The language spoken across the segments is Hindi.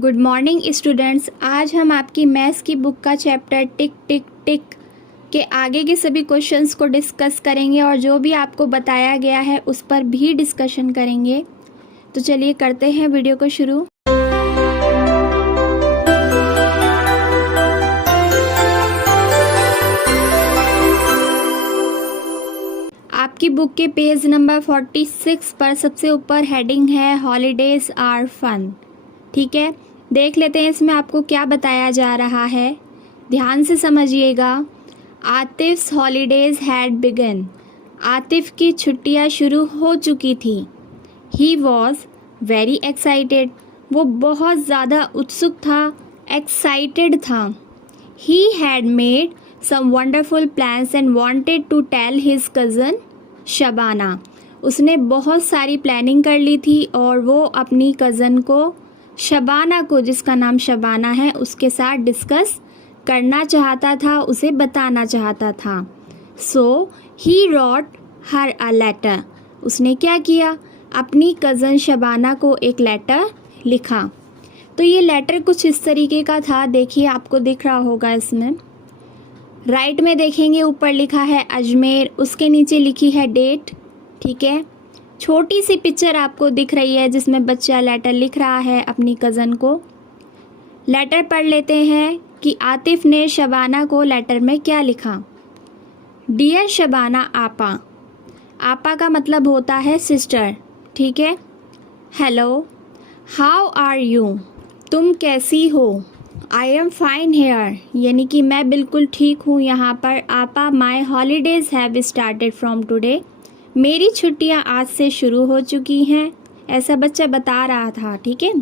Good morning students. आज हम आपकी मैथ्स की बुक का चैप्टर टिक टिक टिक के आगे के सभी क्वेश्चंस को डिस्कस करेंगे और जो भी आपको बताया गया है उस पर भी डिस्कशन करेंगे। तो चलिए करते हैं वीडियो को शुरू। आपकी बुक के पेज नंबर 46 पर सबसे ऊपर हेडिंग है हॉलीडेज आर फन। ठीक है, देख लेते हैं इसमें आपको क्या बताया जा रहा है। ध्यान से समझिएगा। Atif's holidays had begun. Atif की छुट्टियां शुरू हो चुकी थी। He was very excited. वो बहुत ज़्यादा उत्सुक था, एक्साइटेड था। He had made some wonderful plans and wanted to tell his cousin Shabana. उसने बहुत सारी प्लानिंग कर ली थी और वो अपनी कज़न को शबाना को, जिसका नाम शबाना है, उसके साथ डिस्कस करना चाहता था, उसे बताना चाहता था। सो ही रॉट हर अ लेटर। उसने क्या किया? अपनी कज़न शबाना को एक लेटर लिखा। तो ये लेटर कुछ इस तरीके का था। देखिए, आपको दिख रहा होगा इसमें। राइट में देखेंगे, ऊपर लिखा है अजमेर, उसके नीचे लिखी है डेट। ठीक है, छोटी सी पिक्चर आपको दिख रही है जिसमें बच्चा लेटर लिख रहा है अपनी कज़न को। लेटर पढ़ लेते हैं कि आतिफ ने शबाना को लेटर में क्या लिखा। डियर शबाना आपा। आपा का मतलब होता है सिस्टर। ठीक है। Hello, how are you. तुम कैसी हो। आई एम फाइन हेयर, यानी कि मैं बिल्कुल ठीक हूँ यहाँ पर। आपा, my holidays have started from today. मेरी छुट्टियाँ आज से शुरू हो चुकी हैं, ऐसा बच्चा बता रहा था। ठीक है,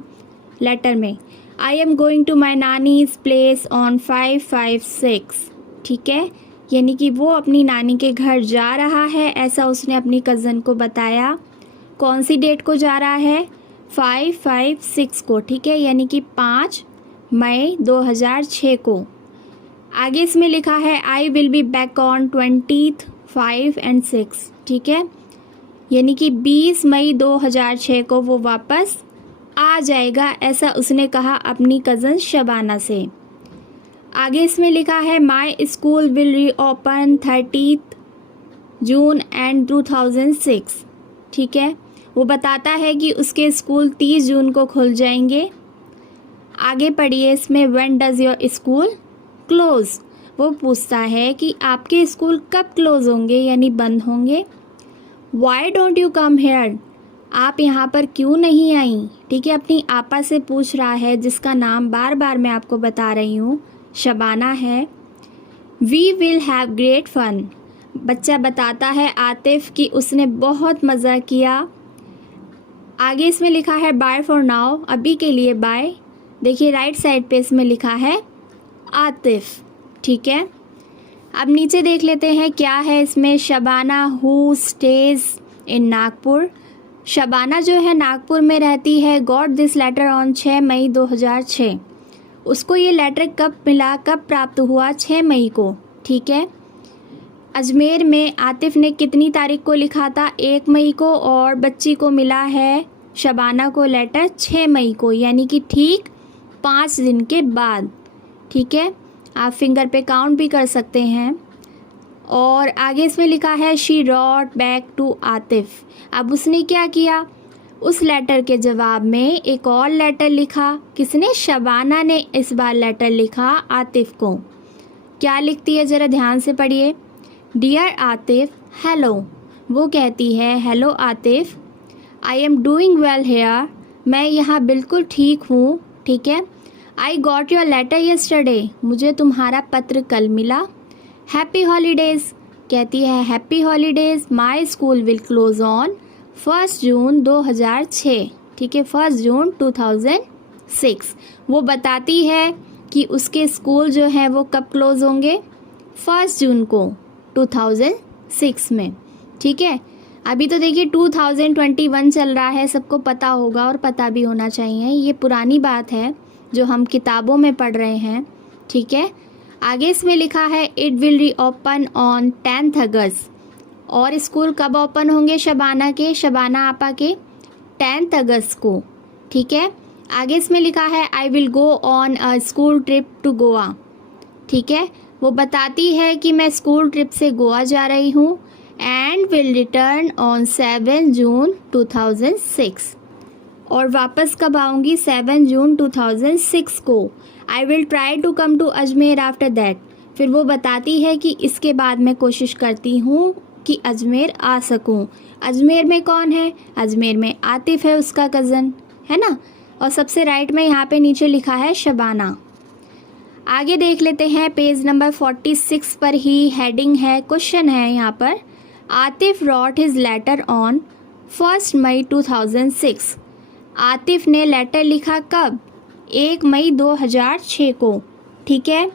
लेटर में। I am going to my nani's place on 556। ठीक है, यानी कि वो अपनी नानी के घर जा रहा है, ऐसा उसने अपनी कज़न को बताया। कौन सी डेट को जा रहा है? 556 को। ठीक है, यानी कि 5 मई 2006 को। आगे इसमें लिखा है I will be back on 20th 5 and 6। ठीक है, यानी कि 20 मई 2006 को वो वापस आ जाएगा, ऐसा उसने कहा अपनी कज़न शबाना से। आगे इसमें लिखा है माई school will reopen 30th June and 2006। ठीक है, वो बताता है कि उसके स्कूल 30 जून को खुल जाएंगे। आगे पढ़िए इसमें when does your school close. वो पूछता है कि आपके स्कूल कब क्लोज होंगे, यानी बंद होंगे। Why don't you come here. आप यहाँ पर क्यों नहीं आई। ठीक है, अपनी आपा से पूछ रहा है, जिसका नाम बार बार मैं आपको बता रही हूँ, शबाना है। We will have great fun. बच्चा बताता है आतिफ कि उसने बहुत मज़ा किया। आगे इसमें लिखा है बाय फॉर नाउ, अभी के लिए बाय। देखिए राइट साइड पे इसमें लिखा है आतिफ। ठीक है, अब नीचे देख लेते हैं क्या है इसमें। शबाना हु स्टेज इन नागपुर। शबाना जो है नागपुर में रहती है। गॉट दिस लेटर ऑन 6 मई 2006। उसको ये लेटर कब मिला, कब प्राप्त हुआ? 6 मई को। ठीक है, अजमेर में आतिफ ने कितनी तारीख को लिखा था? 1 मई को। और बच्ची को मिला है शबाना को लेटर 6 मई को, यानी कि ठीक 5 दिन के बाद। ठीक है, आप फिंगर पे काउंट भी कर सकते हैं। और आगे इसमें लिखा है she wrote back to Atif. अब उसने क्या किया? उस लेटर के जवाब में एक और लेटर लिखा। किसने? शबाना ने इस बार लेटर लिखा आतिफ को। क्या लिखती है, ज़रा ध्यान से पढ़िए। Dear Atif, hello. वो कहती है hello Atif, I am doing well here. मैं यहाँ बिल्कुल ठीक हूँ। ठीक है, I got your letter yesterday. मुझे तुम्हारा पत्र कल मिला। Happy holidays. कहती है happy holidays. My school will close on 1 June 2006। ठीक है, 1 जून 2006। वो बताती है कि उसके स्कूल जो हैं वो कब क्लोज होंगे? 1 जून को 2006 में। ठीक है, अभी तो देखिए 2021 चल रहा है, सबको पता होगा और पता भी होना चाहिए। ये पुरानी बात है जो हम किताबों में पढ़ रहे हैं। ठीक है, आगे इसमें लिखा है it will reopen on 10th अगस्त। और स्कूल कब ओपन होंगे शबाना के, शबाना आपा के? 10th अगस्त को। ठीक है, आगे इसमें लिखा है I will go on a school trip to Goa. ठीक है, वो बताती है कि मैं स्कूल ट्रिप से गोवा जा रही हूँ एंड विल रिटर्न ऑन 7 जून 2006। और वापस कब आऊँगी? 7 जून 2006 को। I will try to come to Ajmer after that. फिर वो बताती है कि इसके बाद मैं कोशिश करती हूँ कि अजमेर आ सकूँ। अजमेर में कौन है? अजमेर में आतिफ है, उसका कज़न, है ना। और सबसे राइट में यहाँ पे नीचे लिखा है शबाना। आगे देख लेते हैं पेज नंबर 46 पर ही हेडिंग है, क्वेश्चन है यहाँ पर, Atif wrote his letter on 1 May 2006। Atif ने लेटर लिखा कब? 1 मई 2006 को। ठीक है,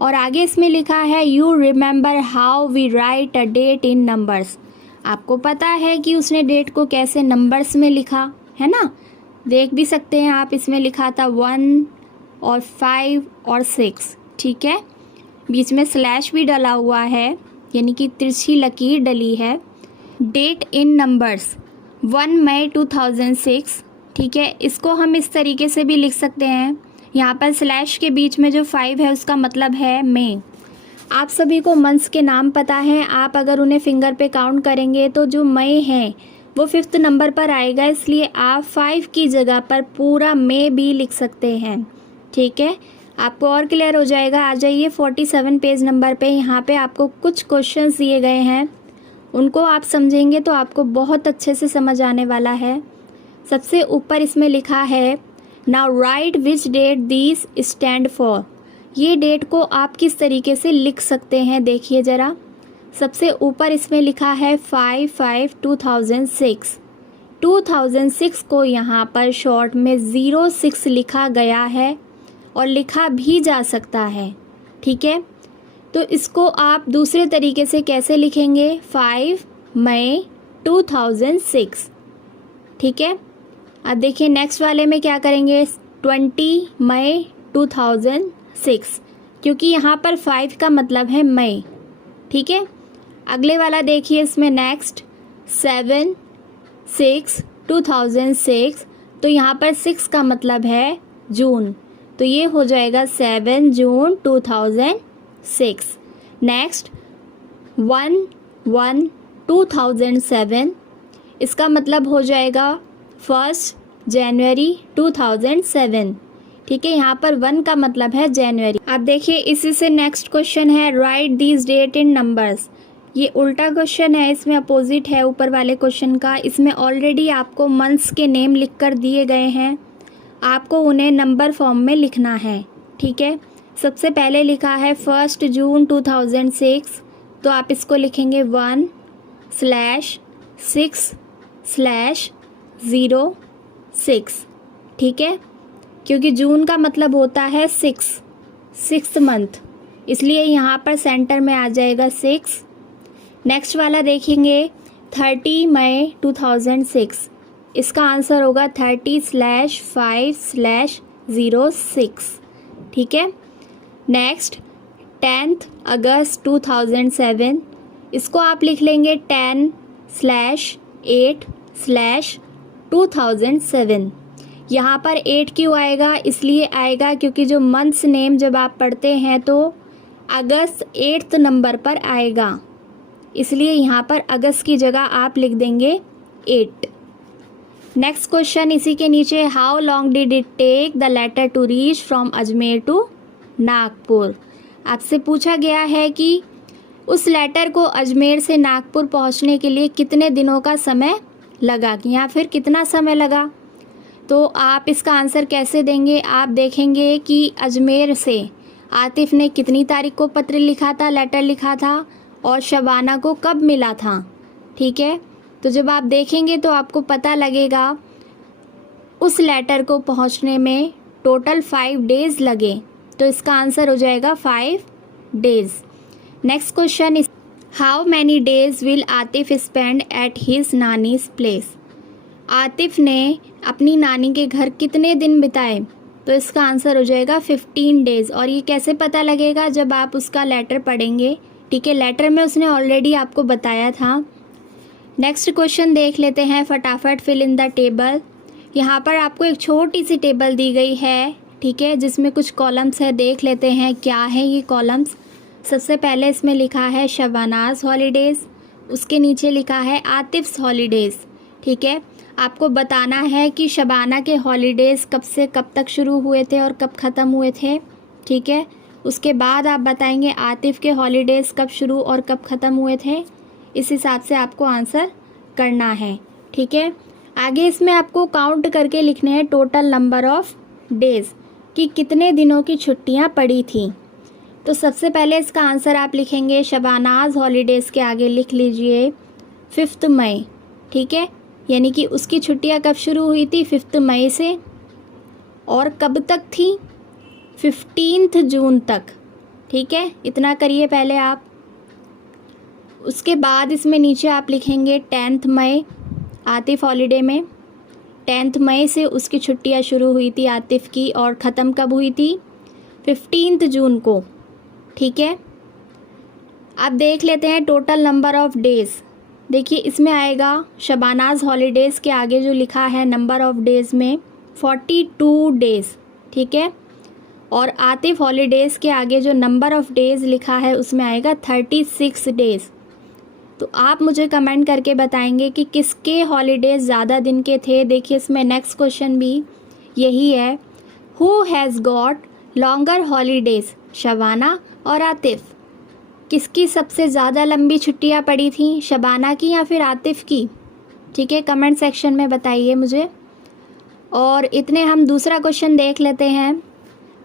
और आगे इसमें लिखा है you remember how we write a date in numbers. आपको पता है कि उसने डेट को कैसे नंबर्स में लिखा, है ना। देख भी सकते हैं आप, इसमें लिखा था 1 और 5 और 6। ठीक है, बीच में स्लैश भी डला हुआ है, यानी कि तिरछी लकीर डली है। Date in numbers 1 May 2006। ठीक है, इसको हम इस तरीके से भी लिख सकते हैं, यहाँ पर स्लैश के बीच में जो 5 है उसका मतलब है मई। आप सभी को मंथ्स के नाम पता हैं, आप अगर उन्हें फिंगर पे काउंट करेंगे तो जो मई है वो 5th नंबर पर आएगा, इसलिए आप 5 की जगह पर पूरा मई भी लिख सकते हैं। ठीक है, आपको और क्लियर हो जाएगा। आ जाइए 47 पेज नंबर पे, यहाँ पे आपको कुछ क्वेश्चंस दिए गए हैं, उनको आप समझेंगे तो आपको बहुत अच्छे से समझ आने वाला है। सबसे ऊपर इसमें लिखा है now write which date this stand for. ये डेट को आप किस तरीके से लिख सकते हैं, देखिए ज़रा। सबसे ऊपर इसमें लिखा है 5/5/2006। 2006 को यहाँ पर शॉर्ट में 06 लिखा गया है और लिखा भी जा सकता है। ठीक है, तो इसको आप दूसरे तरीके से कैसे लिखेंगे? 5 मई 2006। ठीक है, अब देखिए नेक्स्ट वाले में क्या करेंगे? 20 मई 2006, क्योंकि यहाँ पर 5 का मतलब है मई। ठीक है, अगले वाला देखिए, इसमें नेक्स्ट 7/6/2006, तो यहाँ पर 6 का मतलब है जून, तो ये हो जाएगा 7 जून 2006। नेक्स्ट 1/1/2007, इसका मतलब हो जाएगा 1 जनवरी 2007। ठीक है, यहाँ पर 1 का मतलब है जनवरी। अब देखिए इसी से नेक्स्ट क्वेश्चन है write these date in numbers. ये उल्टा क्वेश्चन है, इसमें अपोजिट है ऊपर वाले क्वेश्चन का। इसमें ऑलरेडी आपको मंथ्स के नेम लिख कर दिए गए हैं, आपको उन्हें नंबर फॉर्म में लिखना है। ठीक है, सबसे पहले लिखा है 1 जून 2006, तो आप इसको लिखेंगे 1/6/06। ठीक है, क्योंकि जून का मतलब होता है 6th मंथ, इसलिए यहाँ पर सेंटर में आ जाएगा 6। नेक्स्ट वाला देखेंगे 30 मई 2006, इसका आंसर होगा 30/5/06। ठीक है, नेक्स्ट 10 अगस्त 2007, इसको आप लिख लेंगे 10/8/2007। यहाँ पर 8 क्यों आएगा? इसलिए आएगा क्योंकि जो मंथ्स नेम जब आप पढ़ते हैं तो अगस्त 8th नंबर पर आएगा, इसलिए यहाँ पर अगस्त की जगह आप लिख देंगे 8। नेक्स्ट क्वेश्चन इसी के नीचे, how long did it take the letter to reach from Ajmer to Nagpur. आपसे पूछा गया है कि उस लेटर को अजमेर से नागपुर पहुँचने के लिए कितने दिनों का समय लगा, या फिर कितना समय लगा। तो आप इसका आंसर कैसे देंगे? आप देखेंगे कि अजमेर से आतिफ ने कितनी तारीख को पत्र लिखा था, लेटर लिखा था, और शबाना को कब मिला था। ठीक है, तो जब आप देखेंगे तो आपको पता लगेगा उस लेटर को पहुंचने में टोटल 5 डेज़ लगे, तो इसका आंसर हो जाएगा 5 days. Next question is how many days will Atif spend at his nannies place. Atif ने अपनी नानी के घर कितने दिन बिताए, तो इसका आंसर हो जाएगा 15 डेज़। और ये कैसे पता लगेगा? जब आप उसका लेटर पढ़ेंगे। ठीक है, लेटर में उसने ऑलरेडी आपको बताया था। नेक्स्ट क्वेश्चन देख लेते हैं फटाफट, फिल इन द टेबल। यहाँ पर आपको एक छोटी सी टेबल दी गई है, ठीक है, जिसमें कुछ कॉलम्स है। देख लेते हैं क्या है ये कॉलम्स। सबसे पहले इसमें लिखा है शबानाज़ हॉलीडेज़, उसके नीचे लिखा है आतिफ़्स हॉलीडेज़, ठीक है। आपको बताना है कि शबाना के हॉलीडेज़ कब से कब तक शुरू हुए थे और कब ख़त्म हुए थे, ठीक है। उसके बाद आप बताएंगे आतिफ़ के हॉलीडेज़ कब शुरू और कब ख़त्म हुए थे। इस हिसाब से आपको आंसर करना है, ठीक है। आगे इसमें आपको काउंट करके लिखने हैं टोटल नंबर ऑफ़ डेज़ कि कितने दिनों की छुट्टियां पड़ी थी। तो सबसे पहले इसका आंसर आप लिखेंगे शबानाज़ हॉलीडेज़ के आगे लिख लीजिए 5 मई, ठीक है। यानी कि उसकी छुट्टियां कब शुरू हुई थी, 5 मई से, और कब तक थी, 15 जून तक, ठीक है। इतना करिए पहले आप। उसके बाद इसमें नीचे आप लिखेंगे 10 मई, आतिफ़ हॉलीडे में 10 मई से उसकी छुट्टियां शुरू हुई थी आतिफ़ की, और ख़त्म कब हुई थी, 15 जून को, ठीक है। अब देख लेते हैं टोटल नंबर ऑफ़ डेज़। देखिए इसमें आएगा शबानाज़ हॉलीडेज़ के आगे जो लिखा है नंबर ऑफ़ डेज़ में 42 डेज़, ठीक है। और आतिफ़ हॉलीडेज़ के आगे जो नंबर ऑफ़ डेज़ लिखा है उसमें आएगा 36 डेज़। तो आप मुझे कमेंट करके बताएंगे कि किसके हॉलीडेज़ ज़्यादा दिन के थे। देखिए इसमें नेक्स्ट क्वेश्चन भी यही है, who has got longer holidays, Shabana और आतिफ़। किसकी सबसे ज़्यादा लंबी छुट्टियां पड़ी थी, शबाना की या फिर आतिफ़ की, ठीक है। कमेंट सेक्शन में बताइए मुझे। और इतने हम दूसरा क्वेश्चन देख लेते हैं,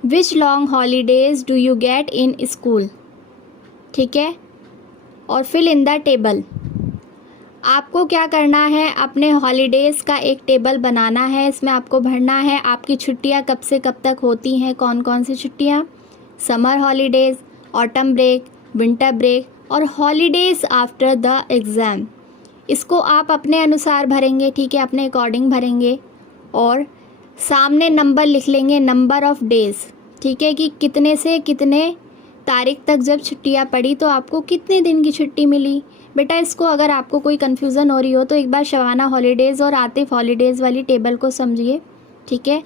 which long holidays do you get in school, ठीक है। और फिल इन द टेबल। आपको क्या करना है, अपने हॉलीडेज़ का एक टेबल बनाना है। इसमें आपको भरना है आपकी छुट्टियां कब से कब तक होती हैं, कौन कौन सी छुट्टियां, summer holidays, autumn break, winter break और हॉलीडेज़ आफ्टर द एग्ज़ाम। इसको आप अपने अनुसार भरेंगे, ठीक है, अपने अकॉर्डिंग भरेंगे। और सामने नंबर लिख लेंगे, नंबर ऑफ़ डेज़, ठीक है, कि कितने से कितने तारीख तक जब छुट्टियां पड़ी तो आपको कितने दिन की छुट्टी मिली। बेटा इसको अगर आपको कोई कन्फ्यूज़न हो रही हो तो एक बार शबाना हॉलीडेज़ और आतिफ़ हॉलीडेज़ वाली टेबल को समझिए, ठीक है,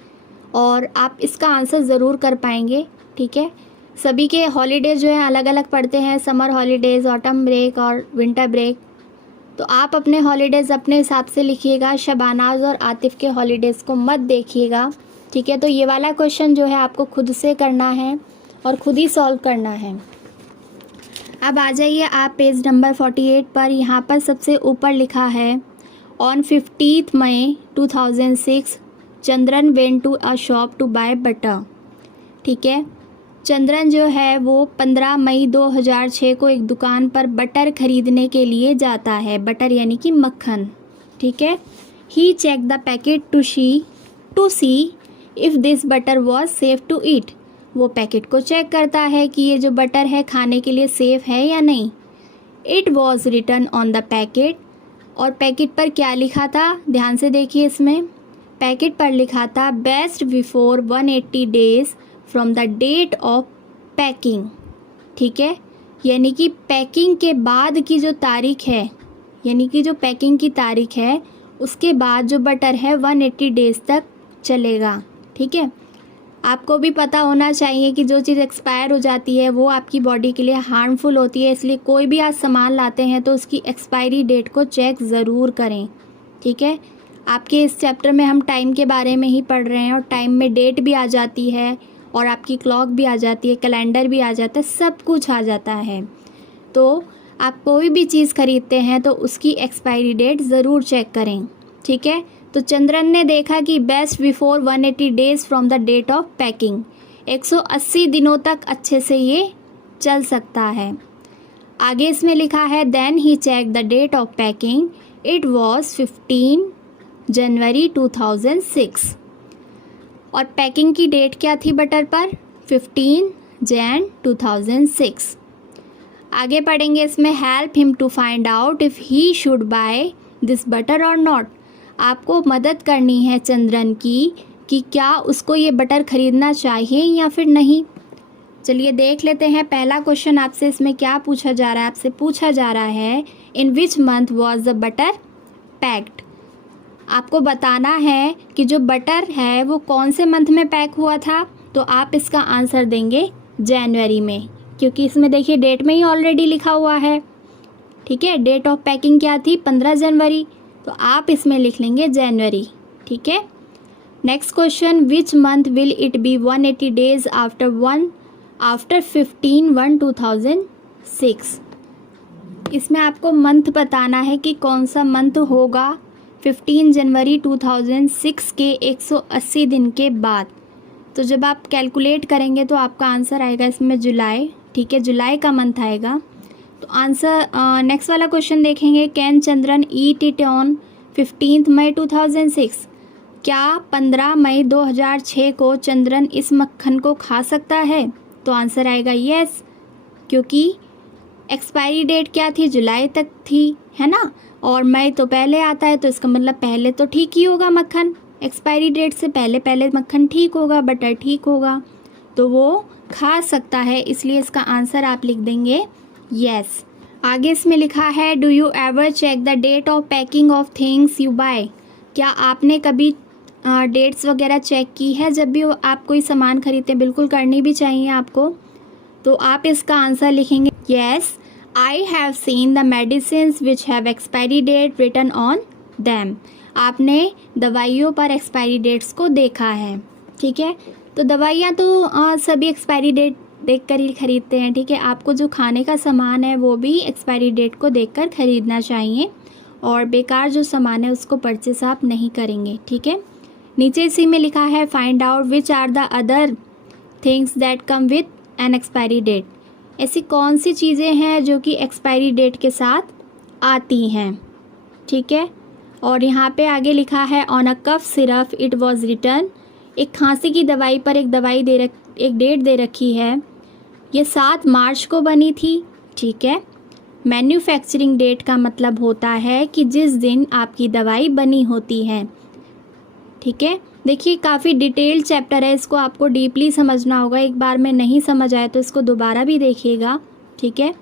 और आप इसका आंसर ज़रूर कर पाएंगे, ठीक है। सभी के हॉलीडेज़ जो हैं अलग अलग पड़ते हैं, समर हॉलीडेज़, ऑटम ब्रेक और विंटर ब्रेक। तो आप अपने हॉलीडेज़ अपने हिसाब से लिखिएगा, शबानाज़ और आतिफ़ के हॉलीडेज़ को मत देखिएगा, ठीक है। तो ये वाला क्वेश्चन जो है आपको खुद से करना है और खुद ही सॉल्व करना है। अब आ जाइए आप पेज नंबर 48 पर। यहाँ पर सबसे ऊपर लिखा है, on 15 May 2006 Chandran went to a shop to buy butter, ठीक है। चंद्रन जो है वो 15 मई 2006 को एक दुकान पर बटर खरीदने के लिए जाता है, बटर यानी कि मक्खन, ठीक है। He check the packet to see if this butter was safe to eat. वो पैकेट को चेक करता है कि ये जो बटर है खाने के लिए सेफ़ है या नहीं। It was written on the packet, और पैकेट पर क्या लिखा था, ध्यान से देखिए। इसमें पैकेट पर लिखा था best before 180 days from the date of packing, ठीक है। यानी कि पैकिंग के बाद की जो तारीख है, यानी कि जो पैकिंग की तारीख है उसके बाद जो बटर है 180 डेज़ तक चलेगा, ठीक है। आपको भी पता होना चाहिए कि जो चीज़ एक्सपायर हो जाती है वो आपकी बॉडी के लिए हार्मफुल होती है, इसलिए कोई भी आज सामान लाते हैं तो उसकी एक्सपायरी डेट को चेक ज़रूर करें, ठीक है। आपके इस चैप्टर में हम टाइम के बारे में ही पढ़ रहे हैं, और टाइम में डेट भी आ जाती है और आपकी क्लॉक भी आ जाती है, कैलेंडर भी आ जाता है, सब कुछ आ जाता है। तो आप कोई भी चीज़ खरीदते हैं तो उसकी एक्सपायरी डेट ज़रूर चेक करें, ठीक है। तो चंद्रन ने देखा कि best before 180 days from the date of packing, 180 दिनों तक अच्छे से ये चल सकता है। आगे इसमें लिखा है then he check the date of packing, it was 15 January 2006। और पैकिंग की डेट क्या थी बटर पर, 15 जैन 2006। आगे पढ़ेंगे इसमें, help him to find out if he should buy this butter और नॉट। आपको मदद करनी है चंद्रन की कि क्या उसको ये बटर ख़रीदना चाहिए या फिर नहीं। चलिए देख लेते हैं पहला क्वेश्चन आपसे। इसमें क्या पूछा जा रहा है, आपसे पूछा जा रहा है in which month was the butter packed. आपको बताना है कि जो बटर है वो कौन से मंथ में पैक हुआ था, तो आप इसका आंसर देंगे जनवरी में, क्योंकि इसमें देखिए डेट में ही ऑलरेडी लिखा हुआ है। ठीक है, डेट ऑफ पैकिंग क्या थी, 15 जनवरी, तो आप इसमें लिख लेंगे जनवरी। ठीक है। Next question, which month will it be 180 days after 15/1/2006। इसमें आपको मंथ बताना है कि कौन सा मंथ होगा 15 जनवरी 2006 के 180 दिन के बाद। तो जब आप कैलकुलेट करेंगे तो आपका आंसर आएगा इसमें जुलाई। ठीक है, जुलाई का मंथ आएगा। तो आंसर नेक्स्ट वाला क्वेश्चन देखेंगे, can Chandran eat it on 15 May 2006। क्या 15 मई 2006 को चंद्रन इस मक्खन को खा सकता है? तो आंसर आएगा यस, क्योंकि एक्सपायरी डेट क्या थी, जुलाई तक थी, है ना, और मई तो पहले आता है, तो इसका मतलब पहले तो ठीक ही होगा मक्खन, एक्सपायरी डेट से पहले पहले मक्खन ठीक होगा, बटर ठीक होगा, तो वो खा सकता है, इसलिए इसका आंसर आप लिख देंगे यस। आगे इसमें लिखा है, do you ever check the date of packing of things you buy. क्या आपने कभी डेट्स वगैरह चेक की है जब भी आप कोई सामान खरीदते हैं? बिल्कुल करनी भी चाहिए आपको। तो आप इसका आंसर लिखेंगे yes, I have seen the medicines which have expiry date written on them. आपने दवाइयों पर एक्सपायरी डेट्स को देखा है। ठीक है, तो दवाइयाँ तो सभी एक्सपायरी डेट देखकर ही खरीदते हैं। ठीक है, आपको जो खाने का सामान है वो भी एक्सपायरी डेट को देखकर खरीदना चाहिए, और बेकार जो सामान है उसको परचेस आप नहीं करेंगे। ठीक है, नीचे इसी में लिखा है, find out which are the other things that come with an expiry date. ऐसी कौन सी चीज़ें हैं जो कि एक्सपायरी डेट के साथ आती हैं? ठीक है, और यहाँ पे आगे लिखा है, on a cough syrup it was return. एक खांसी की दवाई पर एक डेट दे रखी है, ये 7 मार्च को बनी थी। ठीक है, मैन्युफैक्चरिंग डेट का मतलब होता है कि जिस दिन आपकी दवाई बनी होती है। ठीक है, देखिए काफ़ी डिटेल चैप्टर है, इसको आपको डीपली समझना होगा। एक बार में नहीं समझ आए तो इसको दोबारा भी देखिएगा। ठीक है,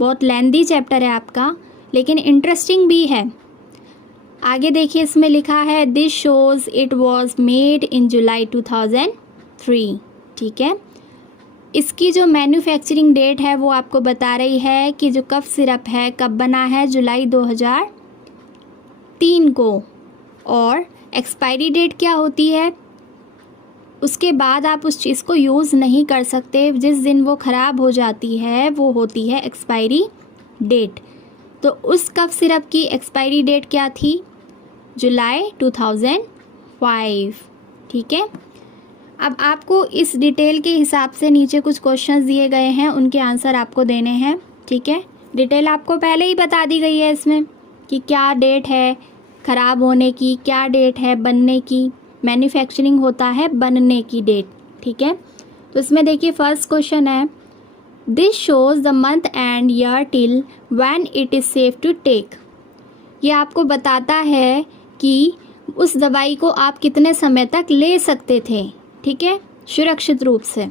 बहुत लेंथी चैप्टर है आपका, लेकिन इंटरेस्टिंग भी है। आगे देखिए इसमें लिखा है, this shows it was made in July 2003। ठीक है, इसकी जो मैन्युफैक्चरिंग डेट है वो आपको बता रही है कि जो कफ सिरप है कब बना है, जुलाई 2003 को, और एक्सपायरी डेट क्या होती है, उसके बाद आप उस चीज़ को यूज़ नहीं कर सकते, जिस दिन वो ख़राब हो जाती है वो होती है एक्सपायरी डेट। तो उस कफ सिरप की एक्सपायरी डेट क्या थी, जुलाई 2005। ठीक है, अब आपको इस डिटेल के हिसाब से नीचे कुछ क्वेश्चंस दिए गए हैं, उनके आंसर आपको देने हैं। ठीक है, डिटेल आपको पहले ही बता दी गई है इसमें कि क्या डेट है ख़राब होने की, क्या डेट है बनने की, मैन्युफैक्चरिंग होता है बनने की डेट। ठीक है, तो इसमें देखिए फर्स्ट क्वेश्चन है, this shows the month and year till when it is safe to take. ये आपको बताता है कि उस दवाई को आप कितने समय तक ले सकते थे। ठीक है, सुरक्षित रूप से।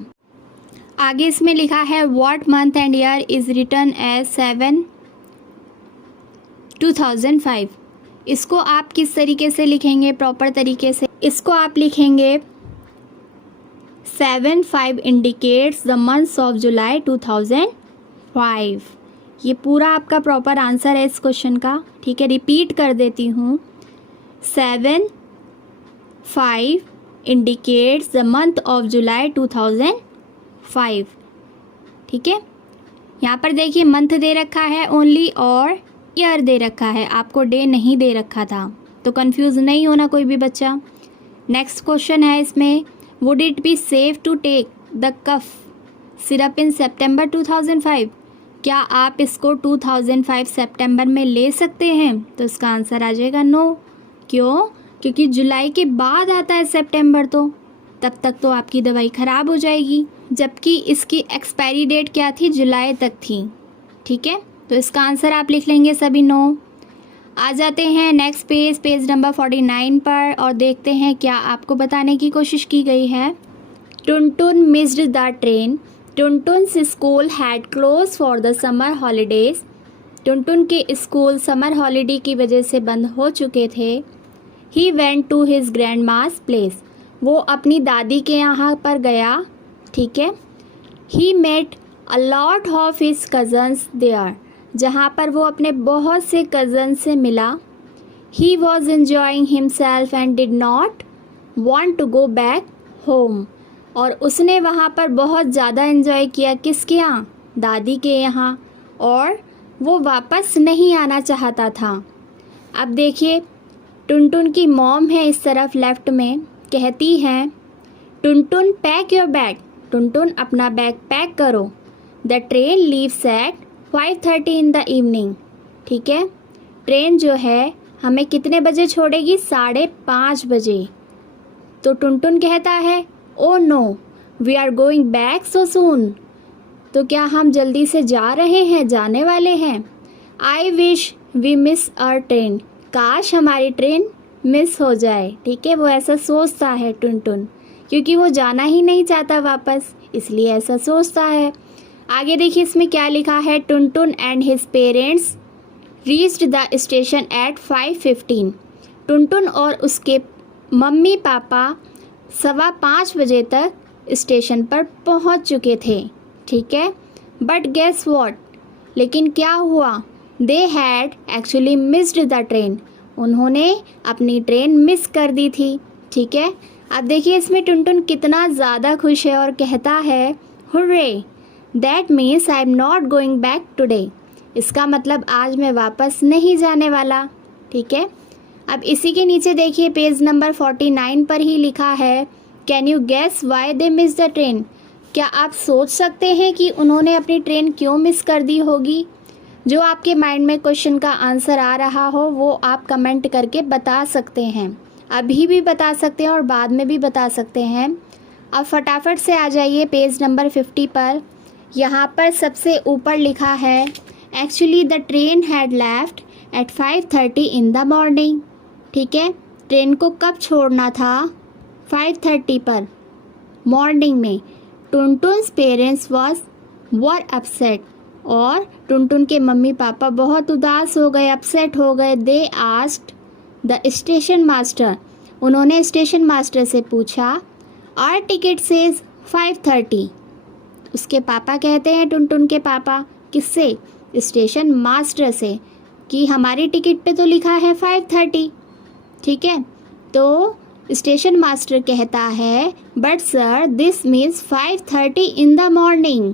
आगे इसमें लिखा है, what month and year is written as 7/2005। इसको आप किस तरीके से लिखेंगे, प्रॉपर तरीके से? इसको आप लिखेंगे 7/5 indicates the months of July 2005। ये पूरा आपका प्रॉपर आंसर है इस क्वेश्चन का। ठीक है, रिपीट कर देती हूँ, 7/5 indicates the month of July 2005। ठीक है, यहाँ पर देखिए मंथ दे रखा है ओनली, और ईयर दे रखा है, आपको डे नहीं दे रखा था, तो कंफ्यूज नहीं होना कोई भी बच्चा। नेक्स्ट क्वेश्चन है इसमें, would it be safe to take the cough syrup in September 2005। क्या आप इसको 2005 सितंबर में ले सकते हैं? तो इसका आंसर आ जाएगा नो। क्यों? क्योंकि जुलाई के बाद आता है सितंबर, तो तब तक तो आपकी दवाई ख़राब हो जाएगी, जबकि इसकी एक्सपायरी डेट क्या थी, जुलाई तक थी। ठीक है, तो इसका आंसर आप लिख लेंगे सभी नो। आ जाते हैं नेक्स्ट पेज नंबर 49 पर, और देखते हैं क्या आपको बताने की कोशिश की गई है। Tuntun missed the train, Tuntun's school had close for the summer holidays. Tuntun के स्कूल समर हॉलीडे की वजह से बंद हो चुके थे। He went to his grandma's place, वो अपनी दादी के यहाँ पर गया, ठीक है। He met a lot of his cousins there, जहाँ पर वो अपने बहुत से कज़न से मिला। He was enjoying himself and did not want to go back home, और उसने वहाँ पर बहुत ज़्यादा एंजॉय किया, किसके यहाँ, दादी के यहाँ, और वो वापस नहीं आना चाहता था। अब देखिए टुनटुन की मॉम है इस तरफ लेफ्ट में, कहती हैं Tuntun pack your bag, Tuntun अपना बैग पैक करो। The train leaves eight 5:30 in the evening, ठीक है। ट्रेन जो है हमें कितने बजे छोड़ेगी, 5:30 बजे। तो टुनटुन कहता है oh no we are going back so soon, तो क्या हम जल्दी से जा रहे हैं, जाने वाले हैं। I wish we miss our train, काश हमारी ट्रेन मिस हो जाए, ठीक है। वो ऐसा सोचता है टुनटुन, क्योंकि वो जाना ही नहीं चाहता वापस, इसलिए ऐसा सोचता है। आगे देखिए इसमें क्या लिखा है, Tuntun and his parents reached the station at 5:15, Tuntun और उसके मम्मी पापा 5:15 बजे तक स्टेशन पर पहुंच चुके थे, ठीक है। बट गेस व्हाट, लेकिन क्या हुआ, they had actually missed the train, उन्होंने अपनी ट्रेन मिस कर दी थी, ठीक है। अब देखिए इसमें टुनटुन कितना ज़्यादा खुश है और कहता है hurray that means I am not going back today, इसका मतलब आज मैं वापस नहीं जाने वाला, ठीक है। अब इसी के नीचे देखिए पेज नंबर 49 पर ही लिखा है can you guess why they miss the train, क्या आप सोच सकते हैं कि उन्होंने अपनी ट्रेन क्यों मिस कर दी होगी। जो आपके माइंड में क्वेश्चन का आंसर आ रहा हो वो आप कमेंट करके बता सकते हैं, अभी भी बता सकते हैं और बाद में भी बता सकते हैं। अब फटाफट से आ जाइए पेज नंबर 50 पर, यहाँ पर सबसे ऊपर लिखा है actually the train had left eight 5:30 in the morning, ठीक है। ट्रेन को कब छोड़ना था, 5:30 पर मॉर्निंग में। टुनटुन्स पेरेंट्स वर अपसेट, और टुनटुन के मम्मी पापा बहुत उदास हो गए, अपसेट हो गए। They asked the station master, उन्होंने स्टेशन मास्टर से पूछा आवर टिकट सेज 5:30, उसके पापा कहते हैं टुनटुन के पापा, किससे, स्टेशन मास्टर से, कि हमारी टिकट पे तो लिखा है 5:30, ठीक है। तो स्टेशन मास्टर कहता है but sir this means 5:30 in the morning,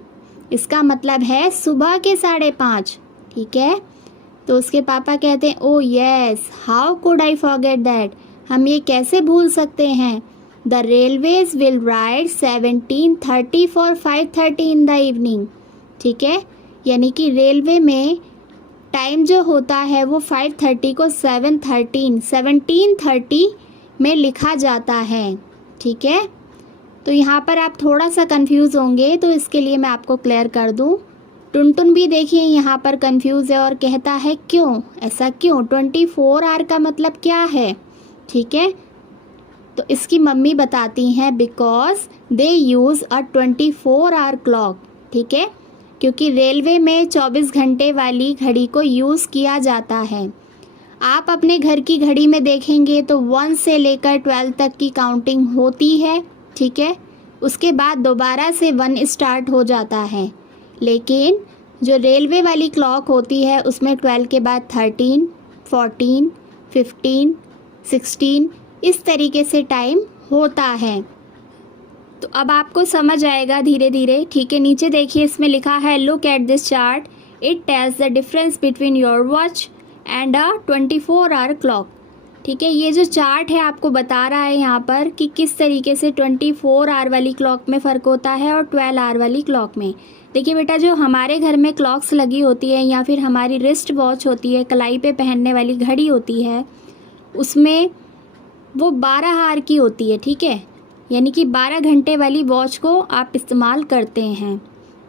इसका मतलब है सुबह के 5:30, ठीक है। तो उसके पापा कहते हैं ओ yes how could I forget that, हम ये कैसे भूल सकते हैं। The railways will ride 17:30 for 5:30 in the evening, ठीक है। यानी कि रेलवे में टाइम जो होता है वो 5:30 को 17:30 में लिखा जाता है, ठीक है। तो यहाँ पर आप थोड़ा सा कंफ्यूज होंगे, तो इसके लिए मैं आपको क्लियर कर दूँ। टुनटुन भी देखिए यहाँ पर कंफ्यूज है और कहता है क्यों, ऐसा क्यों, 24 आवर का मतलब क्या है, ठीक है। तो इसकी मम्मी बताती हैं because they use a 24 hour clock, ठीक है, क्योंकि रेलवे में 24 घंटे वाली घड़ी को यूज़ किया जाता है। आप अपने घर की घड़ी में देखेंगे तो 1 से लेकर 12 तक की काउंटिंग होती है, ठीक है। उसके बाद दोबारा से 1 स्टार्ट हो जाता है, लेकिन जो रेलवे वाली क्लॉक होती है उसमें 12 के बाद 13, 14, 15, 16 इस तरीके से टाइम होता है। तो अब आपको समझ आएगा धीरे धीरे, ठीक है। नीचे देखिए इसमें लिखा है look at this chart, it tells the difference between your watch and a 24 hour clock, ठीक है। ये जो चार्ट है आपको बता रहा है यहाँ पर कि किस तरीके से 24 आवर वाली क्लॉक में फ़र्क होता है और 12 आवर वाली क्लॉक में। देखिए बेटा, जो हमारे घर में क्लॉक्स लगी होती है या फिर हमारी रिस्ट वॉच होती है, कलाई पे पहनने वाली घड़ी होती है, उसमें वो 12 आवर की होती है, ठीक है। यानी कि 12 घंटे वाली वॉच को आप इस्तेमाल करते हैं,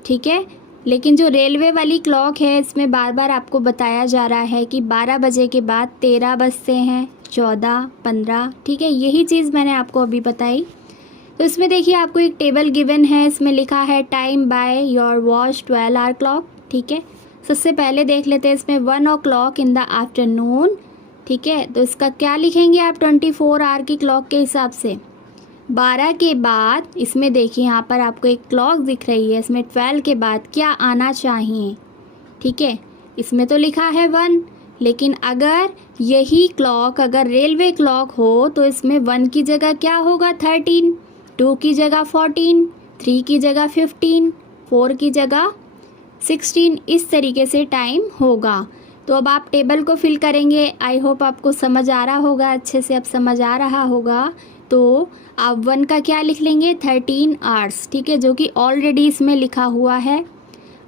ठीक है। लेकिन जो रेलवे वाली क्लॉक है इसमें बार बार आपको बताया जा रहा है कि 12 बजे के बाद 13 बजते हैं, 14, 15, ठीक है। यही चीज़ मैंने आपको अभी बताई। तो इसमें देखिए आपको एक टेबल गिवन है, इसमें लिखा है time by your watch 12 hour clock, ठीक है। सबसे पहले देख लेते हैं इसमें 1 o'clock इन द आफ्टरनून ठीक है, तो इसका क्या लिखेंगे आप 24 आवर की क्लॉक के हिसाब से। 12 के बाद इसमें देखिए यहाँ पर आपको एक क्लॉक दिख रही है, इसमें 12 के बाद क्या आना चाहिए। ठीक है, इसमें तो लिखा है 1, लेकिन अगर यही क्लॉक अगर रेलवे क्लॉक हो तो इसमें 1 की जगह क्या होगा 13, 2 की जगह 14, 3 की जगह 15, 4 की जगह 16, इस तरीके से टाइम होगा। तो अब आप टेबल को फिल करेंगे। आई होप आपको समझ आ रहा होगा, अच्छे से अब समझ आ रहा होगा। तो आप 1 का क्या लिख लेंगे 13 आवर्स, ठीक है, जो कि ऑलरेडी इसमें लिखा हुआ है।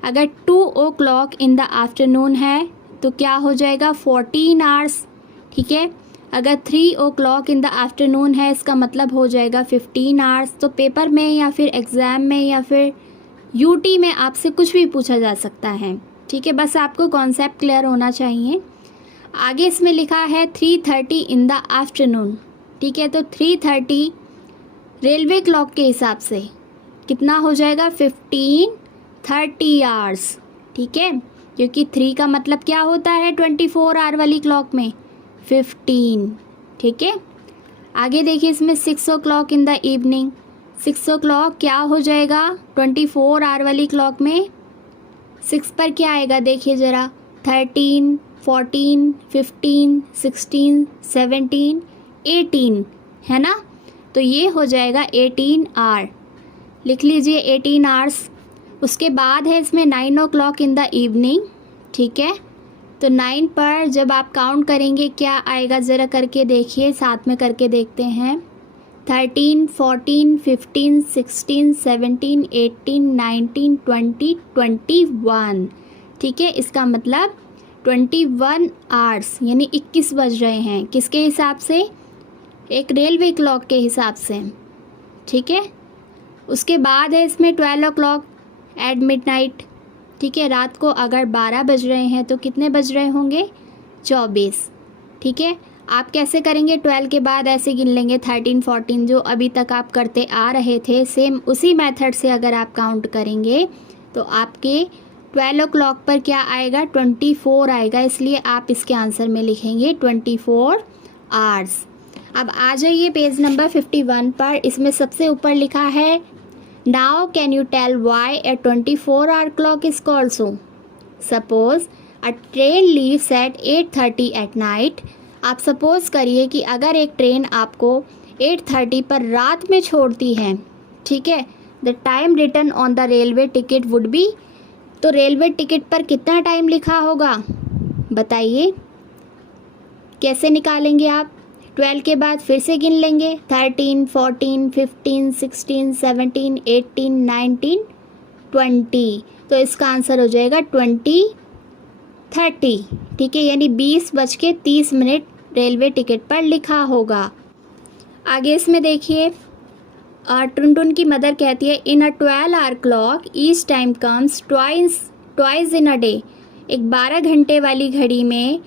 अगर 2 o'clock इन द आफ्टरनून है तो क्या हो जाएगा 14 आवर्स, ठीक है। अगर 3 o'clock इन द आफ्टरनून है इसका मतलब हो जाएगा 15 आवर्स। तो पेपर में या फिर एग्ज़ाम में या फिर यूटी में आपसे कुछ भी पूछा जा सकता है, ठीक है, बस आपको कॉन्सेप्ट क्लियर होना चाहिए। आगे इसमें लिखा है 3:30 इन द आफ्टरनून, ठीक है, तो 3:30 रेलवे क्लॉक के हिसाब से कितना हो जाएगा 15:30 आवर्स, ठीक है, क्योंकि 3 का मतलब क्या होता है 24 आवर वाली क्लॉक में 15, ठीक है। आगे देखिए इसमें 6 o'clock in the evening, 6 o'clock क्या हो जाएगा 24 आवर वाली क्लॉक में 6 पर क्या आएगा देखिए ज़रा 13, 14, 15, 16, 17, 18 है ना, तो ये हो जाएगा 18 आवर, लिख लीजिए 18 आवर्स। उसके बाद है इसमें 9 o'clock इन द इवनिंग, ठीक है, तो 9 पर जब आप काउंट करेंगे क्या आएगा ज़रा करके देखिए, साथ में करके देखते हैं। 13, 14, 15, 16, 17, 18, 19, 20, 21, ठीक है, इसका मतलब 21 आवर्स यानी 21 बज रहे हैं, किसके हिसाब से एक रेलवे क्लॉक के हिसाब से, ठीक है। उसके बाद है इसमें 12 o'clock एट मिडनाइट, ठीक है, रात को अगर 12 बज रहे हैं तो कितने बज रहे होंगे 24, ठीक है। आप कैसे करेंगे 12 के बाद ऐसे गिन लेंगे 13, 14 जो अभी तक आप करते आ रहे थे, सेम उसी मेथड से अगर आप काउंट करेंगे तो आपके 12 o'clock पर क्या आएगा 24 आएगा, इसलिए आप इसके आंसर में लिखेंगे 24 आवर्स। अब आ जाइए पेज नंबर 51 पर, इसमें सबसे ऊपर लिखा है now can you tell why a 24 hour clock is called so? Suppose a train leaves at 8:30 at night. आप सपोज करिए कि अगर एक ट्रेन आपको 8:30 पर रात में छोड़ती है, ठीक है, the time written on the railway ticket would be, तो रेलवे टिकट पर कितना टाइम लिखा होगा बताइए, कैसे निकालेंगे आप। 12 के बाद फिर से गिन लेंगे 13, 14, 15, 16, 17, 18, 19, 20, तो इसका आंसर हो जाएगा 20:30, ठीक है, यानी 20:30 रेलवे टिकट पर लिखा होगा। आगे इसमें देखिए टुनटुन की मदर कहती है इन अ 12 hour clock each time comes twice in a day, एक 12 घंटे वाली घड़ी में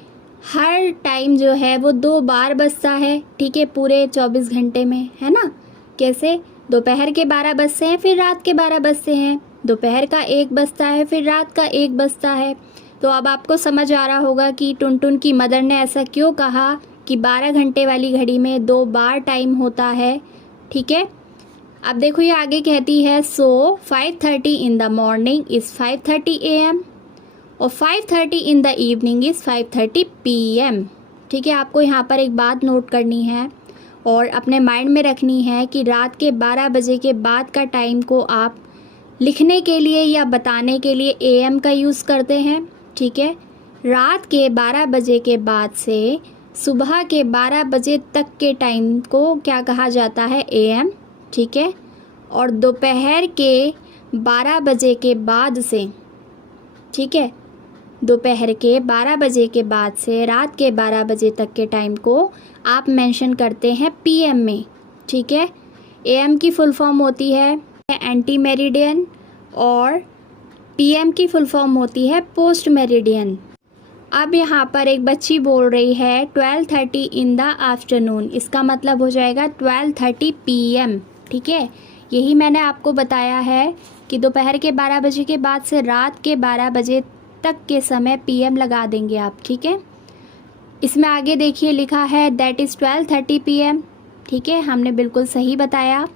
हर टाइम जो है वो 2 बार बजता है, ठीक है, पूरे 24 घंटे में, है ना। कैसे, दोपहर के 12 बजते हैं फिर रात के 12 बजते हैं, दोपहर का 1 बजता है फिर रात का 1 बजता है। तो अब आपको समझ आ रहा होगा कि टुनटुन की मदर ने ऐसा क्यों कहा कि 12 घंटे वाली घड़ी में 2 बार टाइम होता है, ठीक है। अब देखो ये आगे कहती है सो 5:30 in the morning is 5:30 AM और 5:30 in the evening is 5:30 PM, ठीक है। आपको यहाँ पर एक बात नोट करनी है और अपने माइंड में रखनी है कि रात के 12 बजे के बाद का टाइम को आप लिखने के लिए या बताने के लिए AM का यूज़ करते हैं, ठीक है। रात के 12 बजे के बाद से सुबह के 12 बजे तक के टाइम को क्या कहा जाता है AM, ठीक है। और दोपहर के 12 बजे के बाद से, ठीक है, दोपहर के 12 बजे के बाद से रात के 12 बजे तक के टाइम को आप मेंशन करते हैं PM में, ठीक है। AM की फुल फॉर्म होती है एंटी मेरिडियन और PM की फुल फॉर्म होती है पोस्ट मेरिडियन। अब यहाँ पर एक बच्ची बोल रही है 12:30 इन द आफ्टरनून, इसका मतलब हो जाएगा 12:30 PM, ठीक है। यही मैंने आपको बताया है कि दोपहर के 12 बजे के बाद से रात के 12 बजे तक के समय PM लगा देंगे आप, ठीक है। इसमें आगे देखिए लिखा है दैट इज़ 12:30 PM। ठीक है, हमने बिल्कुल सही बताया।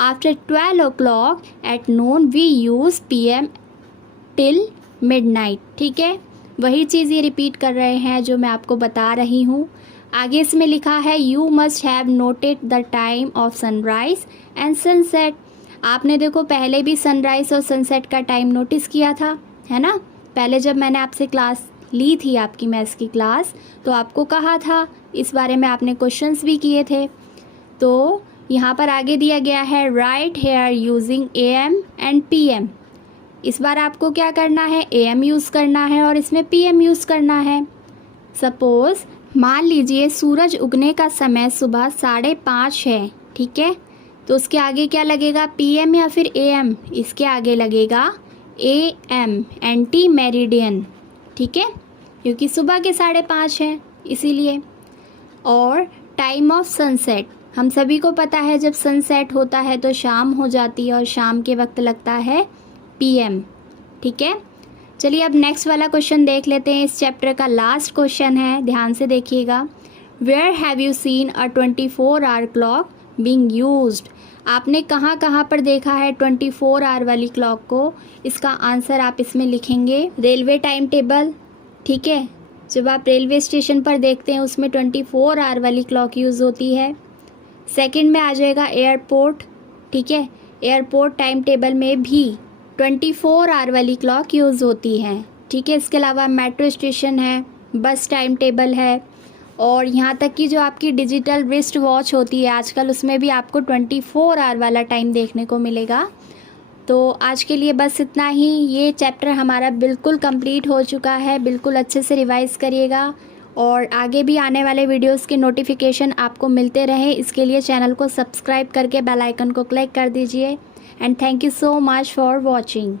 After 12 o'clock at noon we use PM till midnight. ठीक है, वही चीज़ ये रिपीट कर रहे हैं जो मैं आपको बता रही हूँ। आगे इसमें लिखा है you must have noted the time of sunrise and sunset. आपने देखो पहले भी सनराइज़ और सनसेट का टाइम नोटिस किया था, है ना। पहले जब मैंने आपसे क्लास ली थी, आपकी मैथ्स की क्लास, तो आपको कहा था, इस बारे में आपने क्वेश्चंस भी किए थे। तो यहाँ पर आगे दिया गया है right here using AM and PM। इस बार आपको क्या करना है, AM यूज़ करना है और इसमें PM यूज़ करना है। सपोज़ मान लीजिए सूरज उगने का समय सुबह 5:30 है। ठीक है, तो उसके आगे क्या लगेगा, PM या फिर AM? इसके आगे लगेगा AM, एंटी मेरिडियन। ठीक है, क्योंकि सुबह के 5:30 है इसीलिए। और टाइम ऑफ सनसेट, हम सभी को पता है जब सनसेट होता है तो शाम हो जाती है और शाम के वक्त लगता है PM। ठीक है, चलिए अब नेक्स्ट वाला क्वेश्चन देख लेते हैं। इस चैप्टर का लास्ट क्वेश्चन है, ध्यान से देखिएगा। Where have you seen a 24 hour clock being used? आपने कहाँ कहाँ पर देखा है 24 आवर वाली क्लॉक को? इसका आंसर आप इसमें लिखेंगे रेलवे टाइम टेबल। ठीक है, जब आप रेलवे स्टेशन पर देखते हैं उसमें 24 आवर वाली क्लॉक यूज़ होती है। सेकंड में आ जाएगा एयरपोर्ट। ठीक है, एयरपोर्ट टाइम टेबल में भी 24 आवर वाली क्लॉक यूज़ होती है। ठीक है, इसके अलावा मेट्रो स्टेशन है, बस टाइम टेबल है, और यहाँ तक कि जो आपकी डिजिटल रिस्ट वॉच होती है आजकल, उसमें भी आपको 24 आवर वाला टाइम देखने को मिलेगा। तो आज के लिए बस इतना ही। ये चैप्टर हमारा बिल्कुल कंप्लीट हो चुका है, बिल्कुल अच्छे से रिवाइज़ करिएगा और आगे भी आने वाले वीडियोस के नोटिफिकेशन आपको मिलते रहे, इसके लिए चैनल को सब्सक्राइब करके बेल आइकन को क्लिक कर दीजिए। And thank you so much for watching.